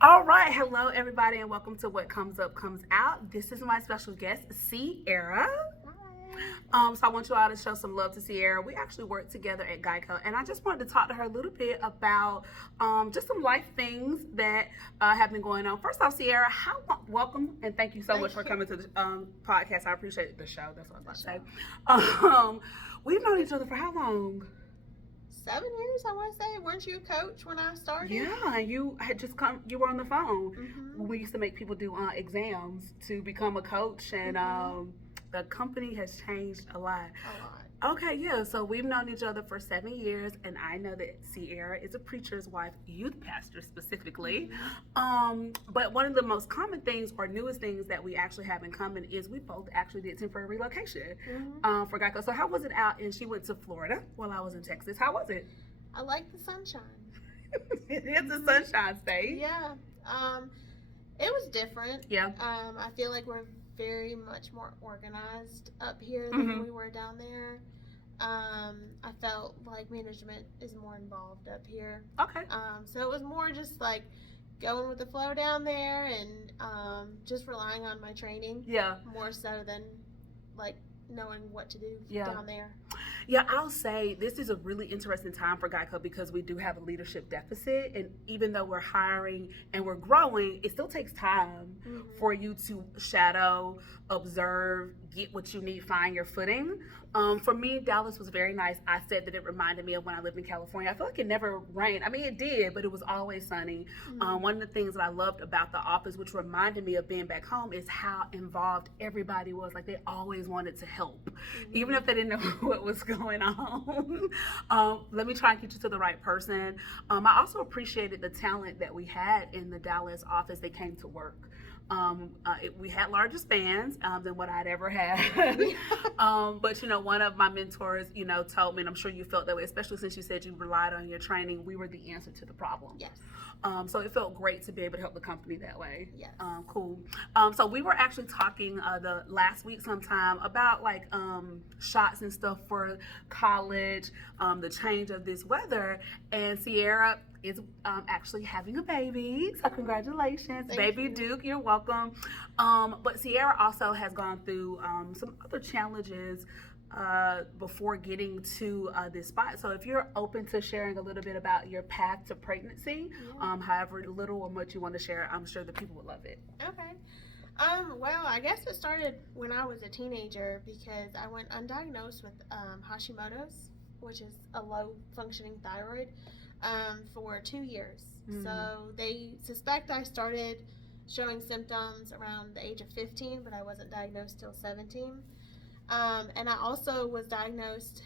All right, hello everybody, and welcome to What Comes Up Comes Out. This is my special guest, Sierra. Hi. So I want you all to show some love to Sierra. We actually work together at Geico, and I just wanted to talk to her a little bit about just some life things that have been going on. First off, Sierra, welcome and thank you so much Thank for you. coming to the podcast. I appreciate the show. That's what I was The about show. to say. We've known each other for how long? 7 years, I want to say. Weren't you a coach when I started? Yeah, you had just come. You were on the phone. Mm-hmm. We used to make people do exams to become a coach, and Mm-hmm. the company has changed a lot. A lot. Okay, yeah. So we've known each other for 7 years, and I know that Sierra is a preacher's wife, youth pastor specifically. Mm-hmm. But one of the most common things or newest things that we actually have in common is we both actually did temporary relocation Mm-hmm. for Geico. So how was it out? And she went to Florida while I was in Texas. How was it? I like the sunshine. It's a sunshine state. Yeah. Um, it was different. Yeah. I feel like we're very much more organized up here than Mhm. we were down there. I felt like management is more involved up here. Okay. So it was more just like going with the flow down there and just relying on my training Yeah. more so than like knowing what to do Yeah. down there. Yeah, I'll say this is a really interesting time for Geico because we do have a leadership deficit. And even though we're hiring and we're growing, it still takes time Mm-hmm. for you to shadow, observe, get what you need, find your footing. For me, Dallas was very nice. I said that it reminded me of when I lived in California. I feel like it never rained. I mean, it did, but it was always sunny. Mm-hmm. One of the things that I loved about the office, which reminded me of being back home, is how involved everybody was. Like they always wanted to help, even if they didn't know what was going on. Let me try and get you to the right person. I also appreciated the talent that we had in the Dallas office. They came to work. We had larger spans than what I'd ever had. But one of my mentors, told me, and I'm sure you felt that way, especially since you said you relied on your training. We were the answer to the problem. Yes. So it felt great to be able to help the company that way. Yes. Cool. So we were actually talking the last week sometime about like shots and stuff for college, the change of this weather, and Sierra is actually having a baby. So congratulations, Thank baby you. Duke. You're welcome. But Sierra also has gone through some other challenges before getting to this spot. So if you're open to sharing a little bit about your path to pregnancy, Yeah. however little or much you want to share, I'm sure the people would love it. Okay. Well, I guess it started when I was a teenager because I went undiagnosed with Hashimoto's, which is a low functioning thyroid, for 2 years. Mm. So they suspect I started showing symptoms around the age of 15, but I wasn't diagnosed till 17. And I also was diagnosed,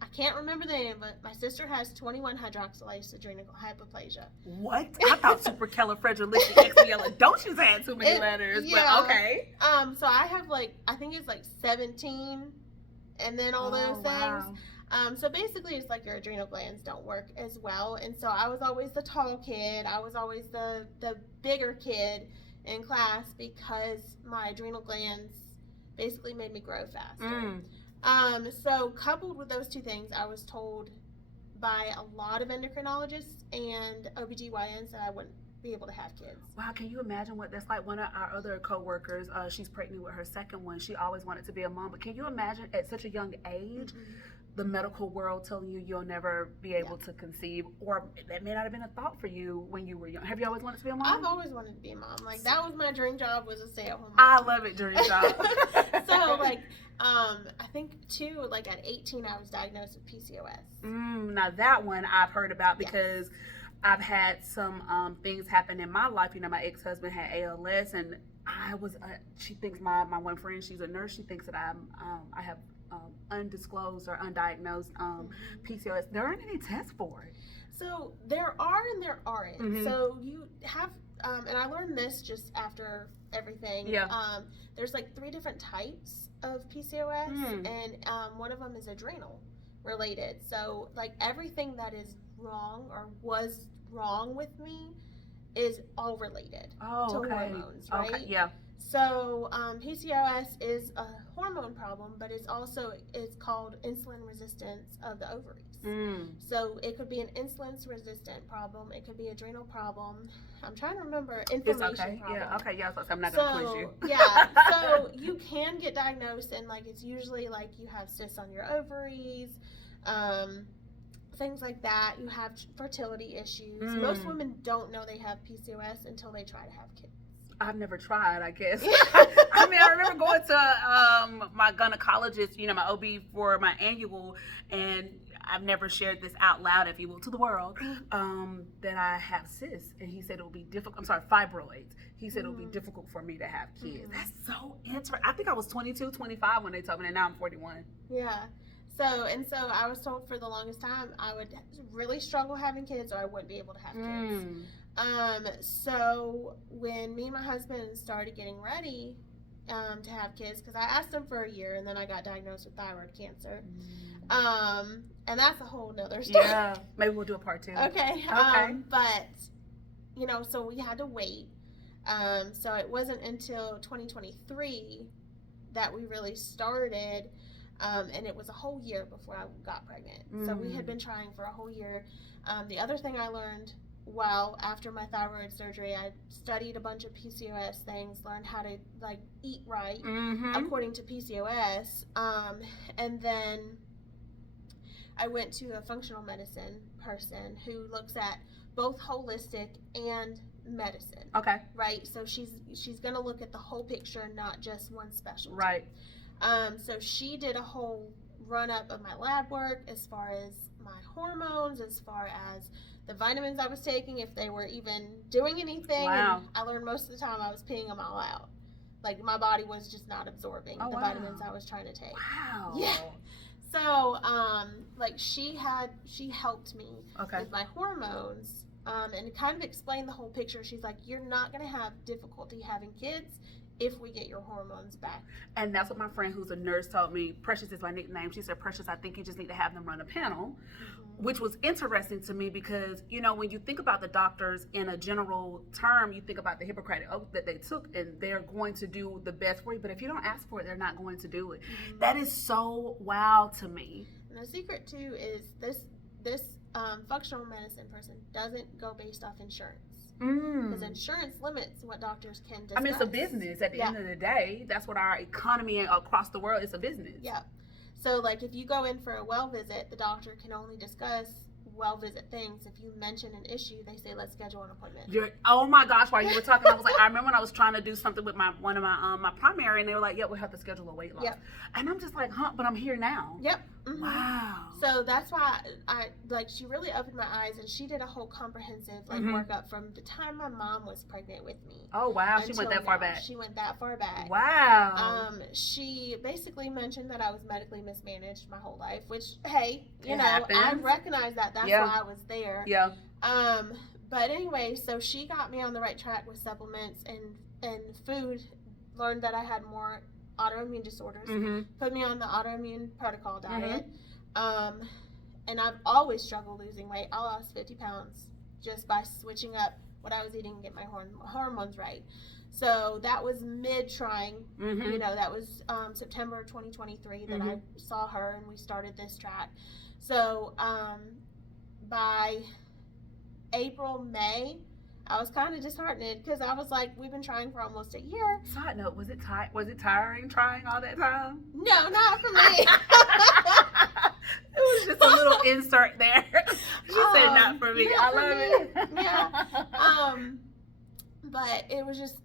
I can't remember the name, but my sister has 21 hydroxylase adrenal hyperplasia. What? I thought supercalifragilisticexpialidocious. Don't you add too many letters, Yeah. but okay. So I have I think it's like 17 and then all those things. Wow. So basically it's like your adrenal glands don't work as well. And so I was always the tall kid. I was always the bigger kid in class because my adrenal glands basically made me grow faster. So coupled with those two things, I was told by a lot of endocrinologists and OBGYNs that I wouldn't be able to have kids. Wow, can you imagine what that's like? One of our other coworkers, she's pregnant with her second one. She always wanted to be a mom, but can you imagine at such a young age, the medical world telling you you'll never be able to conceive, or that may not have been a thought for you when you were young? Have you always wanted to be a mom? I've always wanted to be a mom. Like that was my dream job, was a stay-at-home mom. I love it, dream job. So I think too, like at 18, I was diagnosed with PCOS. Now that one I've heard about Yes. because I've had some things happen in my life. My ex-husband had ALS, and I was. She thinks my one friend, she's a nurse. She thinks that I have undisclosed or undiagnosed PCOS. There aren't any tests for it. So there are and there aren't. Mhm. So you have, and I learned this just after everything. Yeah. There's like 3 different types of PCOS, and one of them is adrenal related. So like everything that is wrong or was wrong with me is all related Oh, to okay. hormones, right? Okay, yeah. So PCOS is a hormone problem, but it's called insulin resistance of the ovaries. So it could be an insulin resistant problem. It could be adrenal problem. I'm trying to remember inflammation It's okay. problem. Yeah. Okay. Yeah. I'm not gonna quiz you. Yeah. So you can get diagnosed, and like it's usually like you have cysts on your ovaries, things like that. You have fertility issues. Most women don't know they have PCOS until they try to have kids. I've never tried, I guess. I mean, I remember going to my gynecologist, you know, my OB for my annual, and I've never shared this out loud, if you will, to the world, that I have cysts. And he said it would be difficult. I'm sorry, fibroids. He said it would be difficult for me to have kids. That's so interesting. I think I was 22, 25 when they told me, and now I'm 41. Yeah. So I was told for the longest time I would really struggle having kids, or I wouldn't be able to have kids. So when me and my husband started getting ready to have kids, because I asked him for a year, and then I got diagnosed with thyroid cancer. And that's a whole nother story. Yeah, maybe we'll do a part 2. Okay. But, you know, so we had to wait. So it wasn't until 2023 that we really started. And it was a whole year before I got pregnant. So we had been trying for a whole year. The other thing I learned, after my thyroid surgery, I studied a bunch of PCOS things, learned how to like eat right according to PCOS. And then I went to a functional medicine person who looks at both holistic and medicine. Okay. Right? So she's going to look at the whole picture, not just one specialty. Right. So she did a whole run-up of my lab work as far as my hormones, as far as the vitamins I was taking, if they were even doing anything. Wow. And I learned most of the time I was peeing them all out. Like, my body was just not absorbing the vitamins I was trying to take. Wow. Yeah. So, like, she helped me with my hormones, and kind of explained the whole picture. She's like, you're not going to have difficulty having kids if we get your hormones back. And that's what my friend who's a nurse told me. Precious is my nickname. She said, Precious, I think you just need to have them run a panel, which was interesting to me because, you know, when you think about the doctors in a general term, you think about the Hippocratic oath that they took, and they're going to do the best for you. But if you don't ask for it, they're not going to do it. That is so wow to me. And the secret, too, is this functional medicine person doesn't go based off insurance. Because insurance limits what doctors can discuss. I mean, it's a business at the end of the day. That's what our economy across the world is, a business. Yeah. So, like, if you go in for a well visit, the doctor can only discuss well visit things. If you mention an issue, they say, let's schedule an appointment. Oh my gosh, while you were talking, I was like, I remember when I was trying to do something with one of my primary, and they were like, yeah, we'll have to schedule a weight loss. And I'm just like, but I'm here now. Wow. So that's why she really opened my eyes, and she did a whole comprehensive workup from the time my mom was pregnant with me. Oh wow, she went that far back. She went that far back. Wow. She basically mentioned that I was medically mismanaged my whole life, which, hey, you know, happens. I recognize that. That's why I was there. Yeah. But anyway, so she got me on the right track with supplements and food. Learned that I had more autoimmune disorders. Put me on the autoimmune protocol diet. And I've always struggled losing weight. I lost 50 pounds just by switching up what I was eating and get my hormones right. So that was mid-trying. You know, that was September 2023 that I saw her, and we started this track. So by April, May, I was kind of disheartened because I was like, we've been trying for almost a year. Side note, was it tiring trying all that time? No, not for me. It was just a little insert there. She said not for me. I love it. Yeah. But it was just,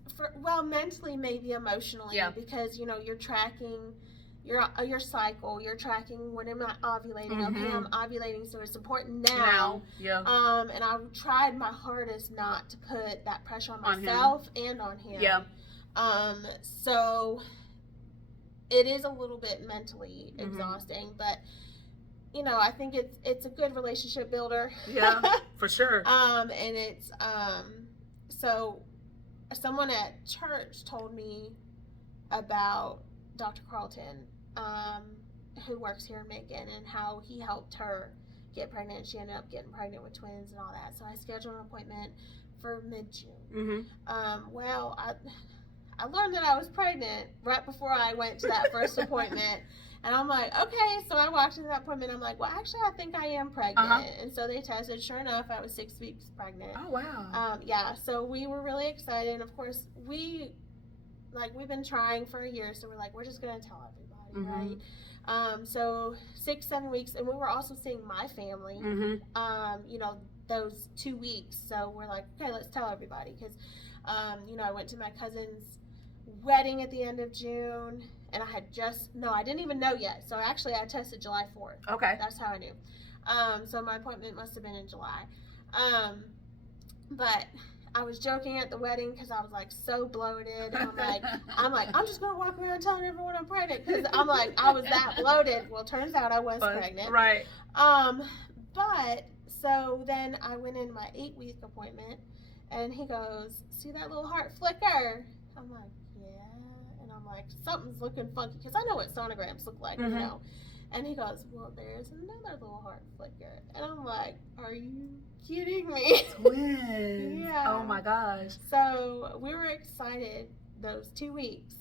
mentally, maybe emotionally, because, you know, you're tracking your cycle, you're tracking when am I ovulating. Okay, I'm ovulating, so it's important now. And I tried my hardest not to put that pressure on myself and on him. So it is a little bit mentally exhausting, but you know, I think it's a good relationship builder. Yeah, for sure. And it's so someone at church told me about Dr. Carlton, who works here in Macon, and how he helped her get pregnant. She ended up getting pregnant with twins and all that. So I scheduled an appointment for mid-June. I learned that I was pregnant right before I went to that first appointment. And I'm like, okay. So I walked into that appointment. I'm like, well, actually, I think I am pregnant. And so they tested. Sure enough, I was 6 weeks pregnant. Oh, wow. Yeah. So we were really excited. And of course, we've been trying for a year. So we're like, we're just going to tell everybody, right? So 6, 7 weeks. And we were also seeing my family, those 2 weeks. So we're like, okay, let's tell everybody. Because, I went to my cousin's wedding at the end of June. And I didn't even know yet. So actually, I tested July 4th. Okay. That's how I knew. So my appointment must have been in July. But I was joking at the wedding because I was like so bloated. I'm like, I'm just gonna walk around telling everyone I'm pregnant because I'm like, I was that bloated. Well, turns out I was pregnant. Right. But so then I went in my 8-week appointment, and he goes, "See that little heart flicker?" I'm like, like, something's looking funky because I know what sonograms look like, And he goes, well, there's another little heart flicker. And I'm like, are you kidding me? Twins. Yeah. Oh my gosh. So we were excited those 2 weeks,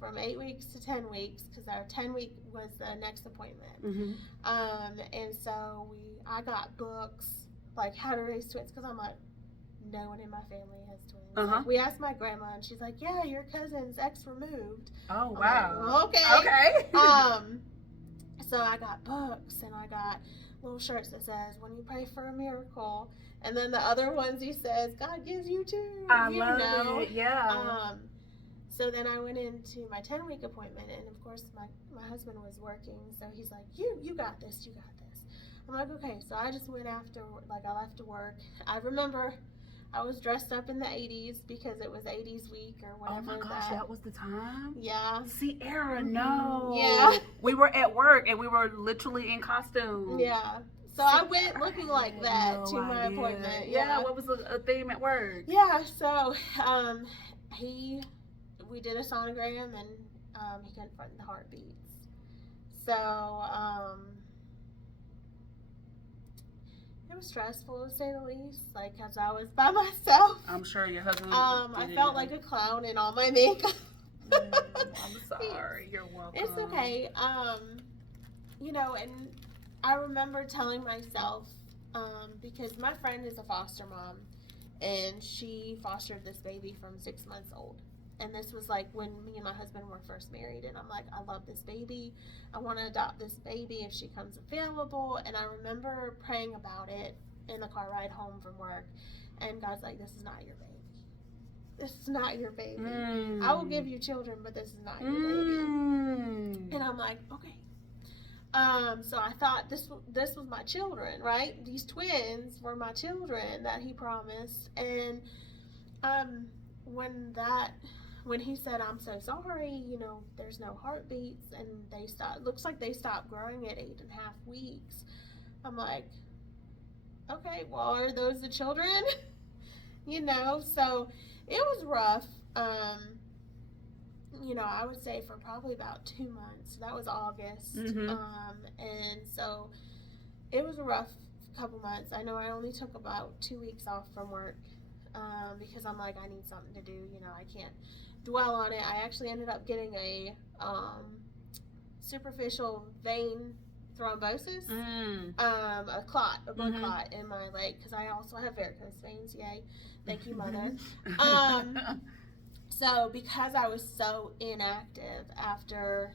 from 8 weeks to 10 weeks, because our 10-week was the next appointment. And so I got books like how to raise twins, because I'm like, no one in my family has twins. Like, we asked my grandma, and she's like, yeah, your cousin's ex removed. Oh, wow. Like, okay. So I got books, and I got little shirts that says, when you pray for a miracle. And then the other ones he says, God gives you two. I love it. Yeah. So then I went into my 10-week appointment, and of course my husband was working, so he's like, you got this, you got this. I'm like, okay. So I just went after, I left to work. I remember I was dressed up in the 80s because it was 80s week or whatever. Oh my gosh, that was the time? Yeah. Sierra, no. Yeah. We were at work and we were literally in costume. Yeah. So I went looking like that to my appointment. Yeah. What was the theme at work? Yeah. So we did a sonogram, and he couldn't find the heartbeats. So it was stressful, to say the least, because I was by myself. I'm sure your husband I felt like a clown in all my makeup. I'm sorry. You're welcome. It's okay. And I remember telling myself, because my friend is a foster mom, and she fostered this baby from 6 months old. And this was when me and my husband were first married, and I'm like, I love this baby. I want to adopt this baby if she comes available. And I remember praying about it in the car ride home from work, and God's like, this is not your baby. This is not your baby. I will give you children, but this is not your baby. And I'm like, okay. So I thought this was my children, right? These twins were my children that he promised. And when he said, I'm so sorry, there's no heartbeats, and looks like they stopped growing at 8.5 weeks. I'm like, okay, well, are those the children? So it was rough. I would say for probably about 2 months. That was August. And so it was a rough couple months. I know I only took about 2 weeks off from work, because I'm like, I need something to do. I can't dwell on it. I actually ended up getting a superficial vein thrombosis, a blood clot in my leg, because I also have varicose veins. Yay. Thank you, Mother. So because I was so inactive after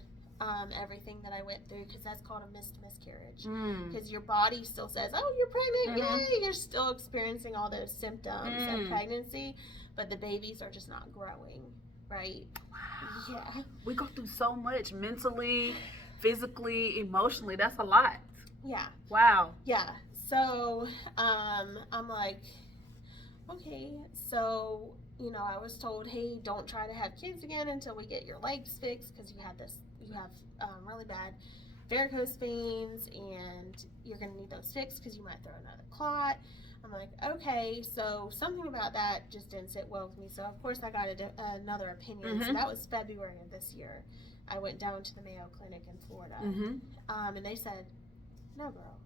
everything that I went through, because that's called a miscarriage, because your body still says, oh, you're pregnant, yay, you're still experiencing all those symptoms of pregnancy, but the babies are just not growing, right? Wow. Yeah. We go through so much mentally, physically, emotionally. That's a lot. Yeah. Wow. Yeah. So I'm like, okay. So I was told, hey, don't try to have kids again until we get your legs fixed, because you have really bad varicose veins, and you're going to need those fixed because you might throw another clot. I'm like, okay. So something about that just didn't sit well with me. So of course I got another opinion. So that was February of this year. I went down to the Mayo Clinic in Florida, and they said, no, girl,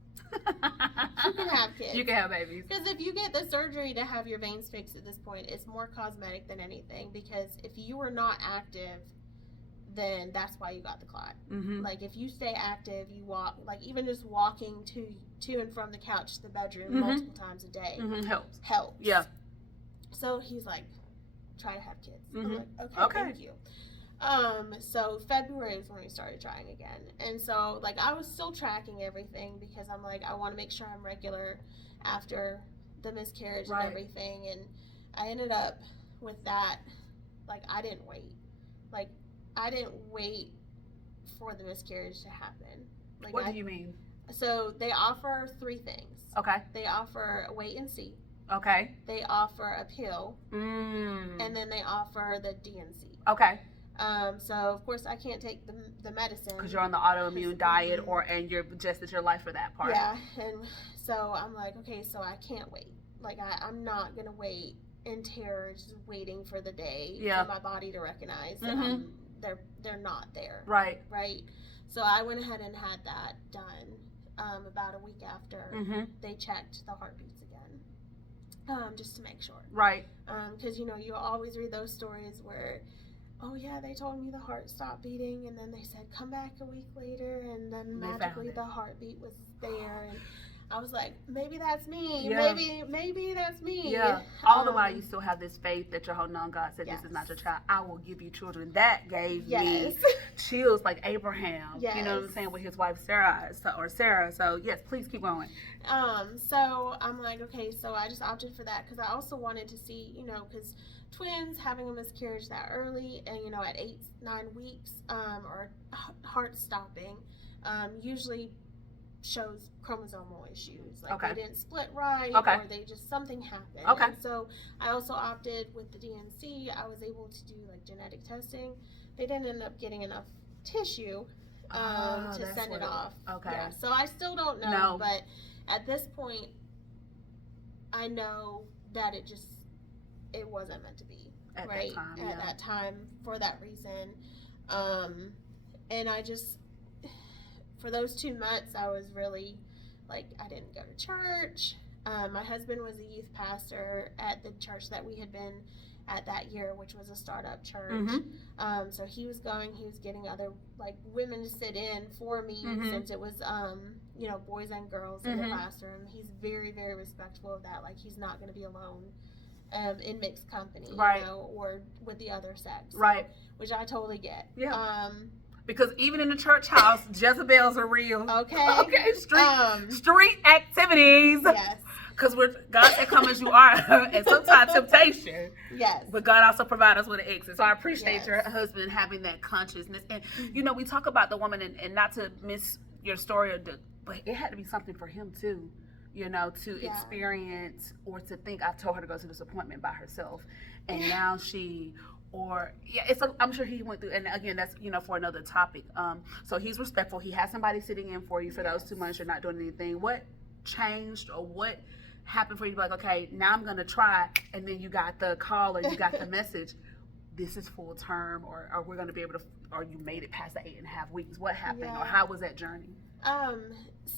You can have kids. You can have babies. Because if you get the surgery to have your veins fixed at this point, it's more cosmetic than anything. Because if you were not active, then that's why you got the clot. Mm-hmm. Like if you stay active, you walk, like even just walking to and from the couch to the bedroom multiple times a day Helps. Yeah. So he's like, try to have kids. I'm like, okay, thank you. So February is when we started trying again. And so like I was still tracking everything because I'm like, I want to make sure I'm regular after the miscarriage and everything. And I ended up with that, like I didn't wait for the miscarriage to happen. Like what do you mean? So they offer 3 things. Okay. They offer a wait and see. Okay. They offer a pill. And then they offer the DNC. Okay. So of course I can't take the medicine because you're on the autoimmune diet and you're adjusted your life for that part. Yeah, and so I'm like, okay, so I can't wait. Like I'm not gonna wait in terror, just waiting for the day for my body to recognize that they're not there. Right. So I went ahead and had that done about a week after they checked the heartbeats again, just to make sure. Right. Because you always read those stories where, oh yeah, they told me the heart stopped beating, and then they said come back a week later, and then magically the heartbeat was there, and I was like, maybe that's me. Yeah. Maybe that's me. Yeah. All the while you still have this faith that you're holding on. God said this is not your child. I will give you children. That gave me chills like Abraham. Yes. You know what I'm saying, with his wife Sarah. So yes, please keep going. So I'm like, okay, so I just opted for that because I also wanted to see, because twins having a miscarriage that early and at 8-9 weeks or heart stopping usually shows chromosomal issues, like they didn't split right or they just something happened. And so I also opted with the DNC. I was able to do like genetic testing. They didn't end up getting enough tissue to send it off. Yeah, so I still don't know, but at this point I know that it wasn't meant to be at that time for that reason. And I just, for those 2 months, I was really like, I didn't go to church. My husband was a youth pastor at the church that we had been at that year, which was a startup church. So he was getting other like women to sit in for me since it was boys and girls in the classroom. He's very, very respectful of that. Like he's not going to be alone in mixed company, or with the other sex, which I totally get. Yeah. Because even in the church house, Jezebels are real. Okay. Street activities. Yes. Because God said, "Come as you are," and sometimes temptation. Yes. But God also provides us with an exit. So I appreciate your husband having that consciousness. And we talk about the woman, and not to miss your story, but it had to be something for him too. To experience or to think. I told her to go to this appointment by herself, and now I'm sure he went through, and again, that's for another topic. So he's respectful. He has somebody sitting in for you for those 2 months. You're not doing anything. What changed or what happened for you to be like, okay, now I'm gonna try, and then you got the call or you got the message, this is full term, or we're gonna be able to, or you made it past the 8.5 weeks. What happened, or how was that journey?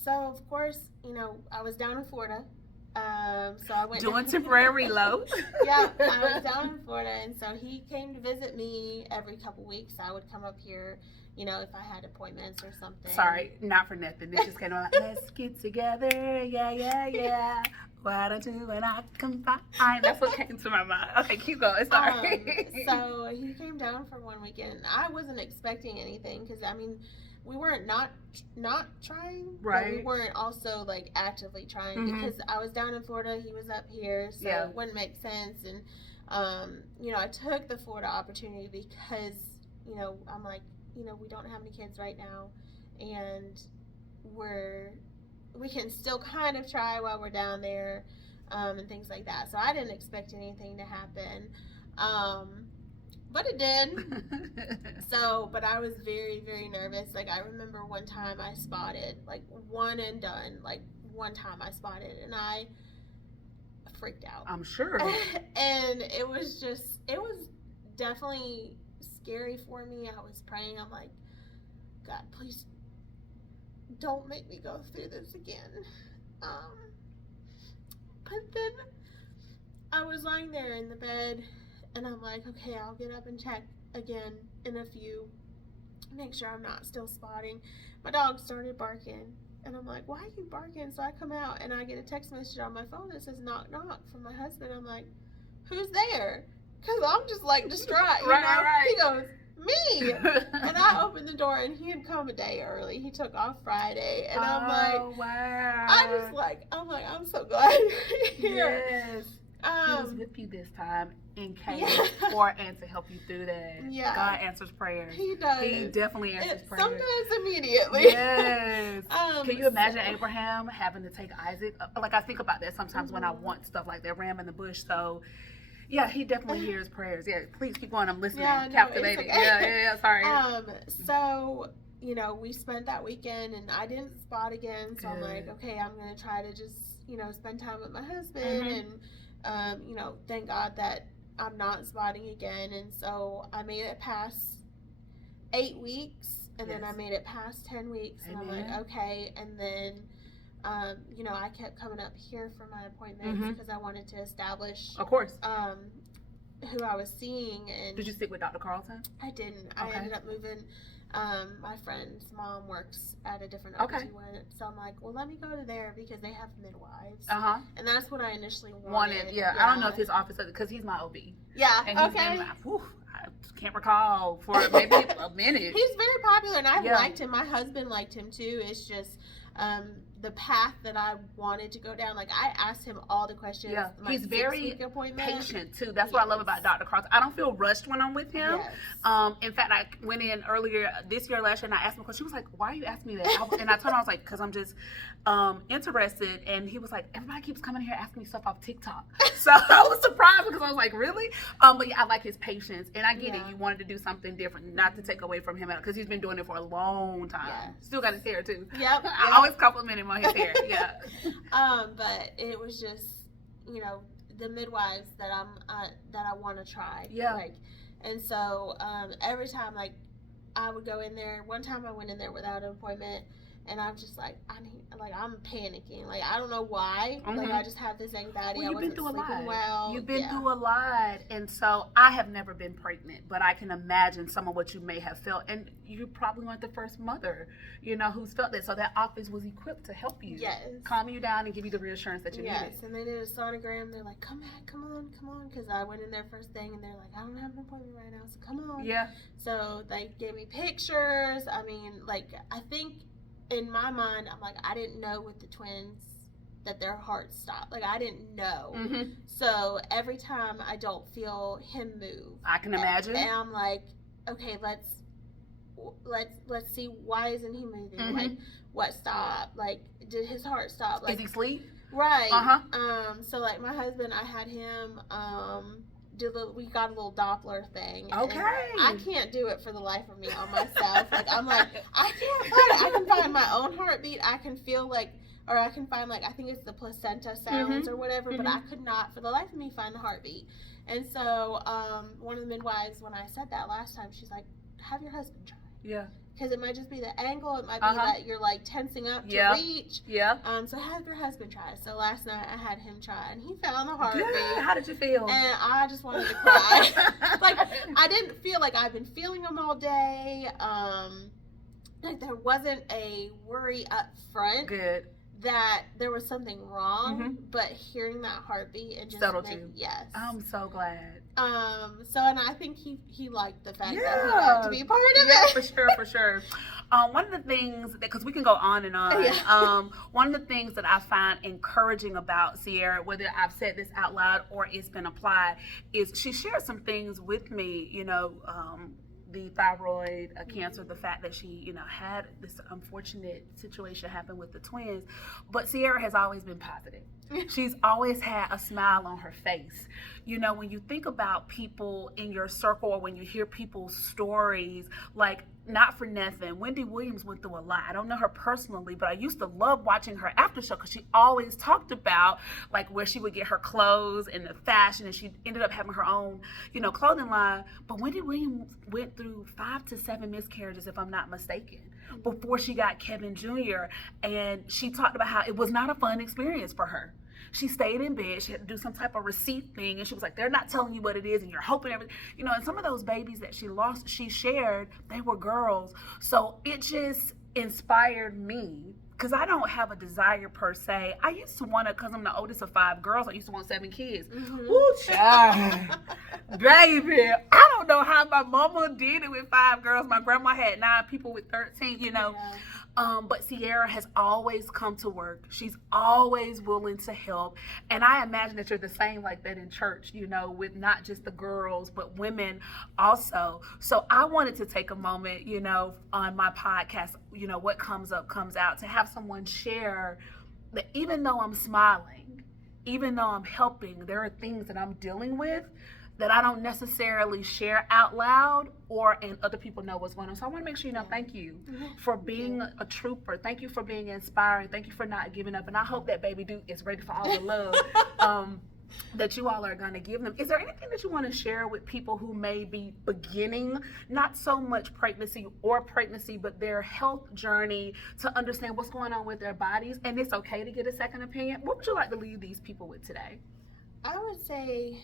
So of course, I was down in Florida. So I went doing temporary reload. Yeah, I was down in Florida, and so he came to visit me every couple weeks. I would come up here, if I had appointments or something. Sorry, not for nothing. It just came on like, let's get together, yeah. Why don't you and I combine? That's what came to my mind. Okay, keep going. Sorry. So he came down for one weekend. I wasn't expecting anything because we weren't not trying, but we weren't also like actively trying because I was down in Florida, he was up here, so it wouldn't make sense. And I took the Florida opportunity because I'm like, we don't have any kids right now, and we can still kind of try while we're down there, and things like that. So I didn't expect anything to happen. But it did. But I was very, very nervous. Like, I remember one time I spotted, like, one and done. Like, one time I spotted, and I freaked out. I'm sure. And it was definitely scary for me. I was praying. I'm like, God, please don't make me go through this again. But then I was lying there in the bed, and I'm like, okay, I'll get up and check again in a few, make sure I'm not still spotting. My dog started barking, and I'm like, why are you barking? So I come out, and I get a text message on my phone that says knock knock from my husband. I'm like, who's there? Because I'm just like distraught, you know? Right. He goes, me. And I opened the door, and he had come a day early. He took off Friday, and I'm like, wow. I'm so glad you're here. Yes. He was with you this time in case and to help you through that. Yeah. God answers prayers. He does. He definitely answers prayers. Sometimes immediately. Yes. Can you imagine Abraham having to take Isaac? Like, I think about that sometimes when I want stuff like that, ram in the bush. So, yeah, he definitely hears prayers. Yeah, please keep going. I'm listening. Yeah, no, captivated. okay. Yeah, sorry. So, you know, we spent that weekend, and I didn't spot again. So I'm like, okay, I'm going to try to just, you know, spend time with my husband and, you know, thank God that I'm not spotting again. And so I made it past 8 weeks, and then I made it past 10 weeks. And I'm like, okay. And then, you know, I kept coming up here for my appointments because I wanted to establish, of course, who I was seeing. And did you stick with Dr. Carlton? I didn't. Okay. I ended up moving. My friend's mom works at a different OBGYN, so I'm like, well, let me go to there because they have midwives. And that's what I initially wanted. Yeah. I don't know if his office, because he's my OB. Yeah. And he's been, I can't recall for maybe a minute. He's very popular, and I liked him. My husband liked him too. It's just the path that I wanted to go down. Like, I asked him all the questions. Yeah, he's very patient too. That's what I love about Dr. Carlton. I don't feel rushed when I'm with him. In fact, I went in earlier this year, last year, and I asked him a question. She was like, "Why are you asking me that?" And I told him, I was like, "Because I'm just interested." And he was like, "Everybody keeps coming here asking me stuff off TikTok." So I was surprised because I was like, "Really?" But yeah, I like his patience, and I get it. You wanted to do something different, not to take away from him, because he's been doing it for a long time. Still got his hair too. I always compliment him on his hair. But it was just, you know, the midwives that I want to try. And so every time, like, I would go in there. One time I went in there without an appointment, and I'm just like, I'm panicking. Like, I don't know why. Like, I just have this anxiety. Well, I wasn't sleeping well. You've been through a lot. And so I have never been pregnant, but I can imagine some of what you may have felt. And you probably weren't the first mother, you know, who's felt that. So that office was equipped to help you. Calm you down and give you the reassurance that you needed. And they did a sonogram. They're like, come on. Because I went in there first thing, and they're like, I don't have an appointment right now, so come on. So they gave me pictures. I mean, like, I think in my mind, I'm like, I didn't know with the twins that their hearts stopped. Like, I didn't know. So every time I don't feel him move, I can imagine. And I'm like, okay, let's see, why isn't he moving? Like, what stopped? Like, did his heart stop? Like, is he asleep? Right. So like my husband, I had him we got a little Doppler thing. Okay. I can't do it for the life of me on myself. Like, I'm like, I can't find it. I can find my own heartbeat. I can feel like, or I can find, like, I think it's the placenta sounds or whatever, but I could not for the life of me find the heartbeat. And so one of the midwives, when I said that last time, she's like, have your husband try. Because it might just be the angle. It might be that you're, like, tensing up to reach. So have your husband try. So last night I had him try, and he found the heartbeat. Good. How did you feel? And I just wanted to cry. Like, I didn't feel like I've been feeling them all day. Like, there wasn't a worry up front. Good. That there was something wrong, but hearing that heartbeat and just settled you. Yes. I'm so glad. And I think he liked the fact that he got to be part of it. For sure. One of the things because we can go on and on. One of the things that I find encouraging about Sierra, whether I've said this out loud or it's been applied, is she shared some things with me, you know, the thyroid cancer, the fact that she, you know, had this unfortunate situation happen with the twins. But Sierra has always been positive. She's always had a smile on her face. You know, when you think about people in your circle or when you hear people's stories, like, not for nothing, Wendy Williams went through a lot. I don't know her personally, but I used to love watching her after show because she always talked about, like, where she would get her clothes and the fashion, and she ended up having her own, you know, clothing line. But Wendy Williams went through 5 to 7 miscarriages, if I'm not mistaken. before she got Kevin Jr. And she talked about how it was not a fun experience for her. She stayed in bed. She had to do some type of receipt thing. And she was like, they're not telling you what it is. And you're hoping everything. And some of those babies that she lost, she shared, they were girls. So it just inspired me. Because I don't have a desire per se. I used to want to, because I'm the oldest of 5 girls, I used to want 7 kids. Ooh, child. Baby, I don't know how my mama did it with 5 girls. My grandma had 9 people with 13, Yeah. But Sierra has always come to work. She's always willing to help. And I imagine that you're the same like that in church, with not just the girls, but women also. So I wanted to take a moment, on my podcast, what comes up, comes out, to have someone share that even though I'm smiling, even though I'm helping, there are things that I'm dealing with that I don't necessarily share out loud and other people know what's going on. So I want to make sure thank you for being a trooper. Thank you for being inspiring. Thank you for not giving up. And I hope that baby Duke is ready for all the love that you all are going to give them. Is there anything that you want to share with people who may be beginning, not so much pregnancy, but their health journey to understand what's going on with their bodies? And it's okay to get a second opinion. What would you like to leave these people with today? I would say,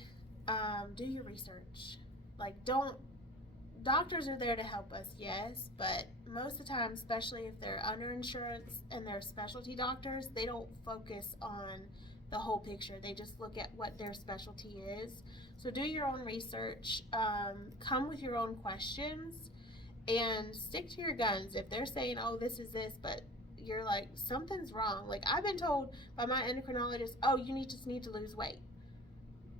do your research. Doctors are there to help us, yes, but most of the time, especially if they're under insurance and they're specialty doctors, they don't focus on the whole picture. They just look at what their specialty is. So do your own research, come with your own questions, and stick to your guns. If they're saying, oh, this is this, but you're like, something's wrong. Like, I've been told by my endocrinologist, oh, you just need to lose weight.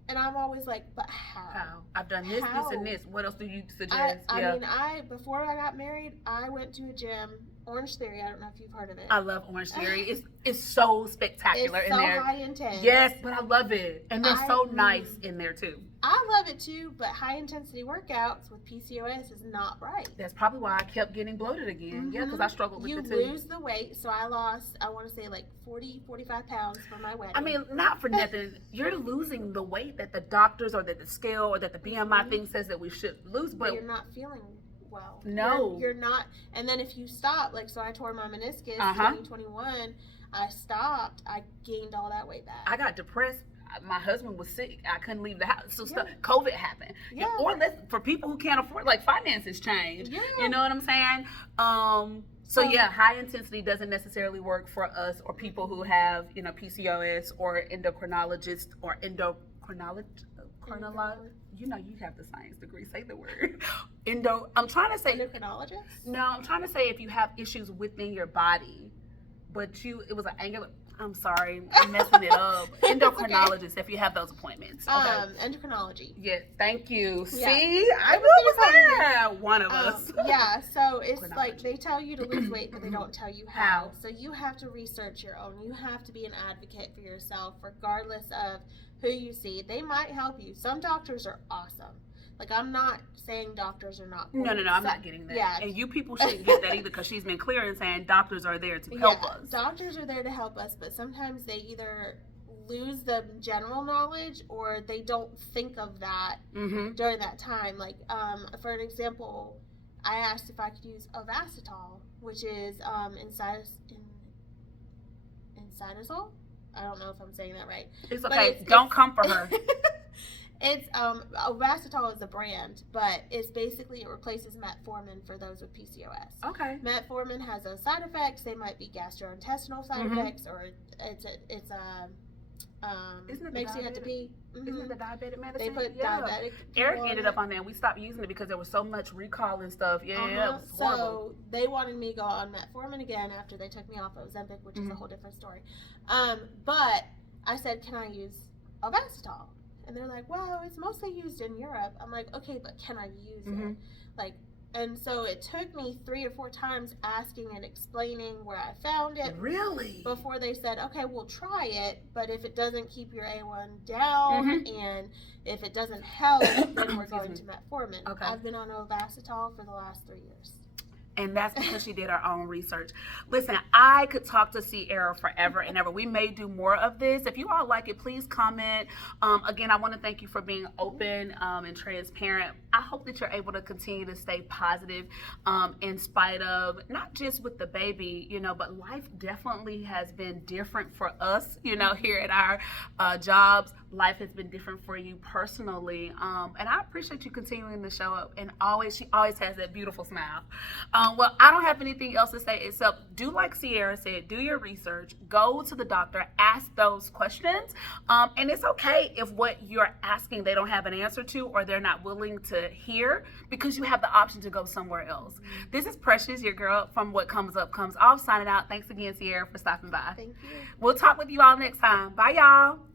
And I'm always like, but how? I've done this, How? this, and this. What else do you suggest? I mean, before I got married, I went to a gym, Orange Theory. I don't know if you've heard of it. I love Orange Theory. It's so spectacular It's in so there. high intense. Yes, but I love it. And they're so nice in there too. I love it too, but high intensity workouts with PCOS is not right. That's probably why I kept getting bloated again. Yeah, because I struggled with it too. You lose the weight. So I lost, I want to say like 45 pounds for my wedding. I mean, not for nothing. You're losing the weight that the doctors or that the scale or that the BMI thing says that we should lose. But you're not feeling well. No. You're not. And then if you stop, so I tore my meniscus in 2021. I stopped. I gained all that weight back. I got depressed. My husband was sick. I couldn't leave the house. So COVID happened. Yeah. Or for people who can't afford, finances change. Yeah. You know what I'm saying? So high intensity doesn't necessarily work for us or people who have, PCOS or endocrinologist or endocrinologist. You have the science degree. Say the word. I'm trying to say endocrinologist? No, I'm trying to say if you have issues within your body, but it was an angular. I'm sorry, I'm messing it up. Endocrinologist, if you have those appointments. Okay. Endocrinology. Yeah, thank you. Yeah. See, I was there. One of us. Yeah, so it's like they tell you to lose weight, but they don't tell you how. So you have to research your own. You have to be an advocate for yourself, regardless of who you see. They might help you. Some doctors are awesome. I'm not saying doctors are not cool. No, I'm not getting that. Yeah. And you people shouldn't get that either because she's been clear in saying doctors are there to help us. Doctors are there to help us, but sometimes they either lose the general knowledge or they don't think of that during that time. For an example, I asked if I could use Ovasitol, which is Insidazole. I don't know if I'm saying that right. It's okay. Don't come for her. It's Ovasitol is a brand, but it replaces metformin for those with PCOS. Okay. Metformin has those side effects. They might be gastrointestinal side effects, or makes you have to pee. Isn't it the diabetic medicine? They put diabetic. Eric ended up on that. We stopped using it because there was so much recall and stuff. Yeah, it was horrible. So they wanted me to go on metformin again after they took me off Ozempic, which is a whole different story. But I said, can I use Ovasitol? And they're like, well, it's mostly used in Europe. I'm like, okay, but can I use it? And so it took me 3 or 4 times asking and explaining where I found it. Really? Before they said, okay, we'll try it, but if it doesn't keep your A1 down and if it doesn't help, then we're going to metformin. Okay. I've been on Ovasitol for the last 3 years. And that's because she did her own research. Listen, I could talk to Sierra forever and ever. We may do more of this. If you all like it, please comment. Again, I want to thank you for being open and transparent I hope that you're able to continue to stay positive in spite of not just with the baby, but life definitely has been different for us, here at our jobs. Life has been different for you personally. And I appreciate you continuing to show up. And she always has that beautiful smile. Well, I don't have anything else to say except do like Sierra said, do your research, go to the doctor, ask those questions. And it's okay if what you're asking they don't have an answer to or they're not willing to hear, because you have the option to go somewhere else. This is Precious, your girl from What Comes Up Comes Off, signing out. Thanks again, Sierra, for stopping by. Thank you. We'll talk with you all next time. Bye, y'all.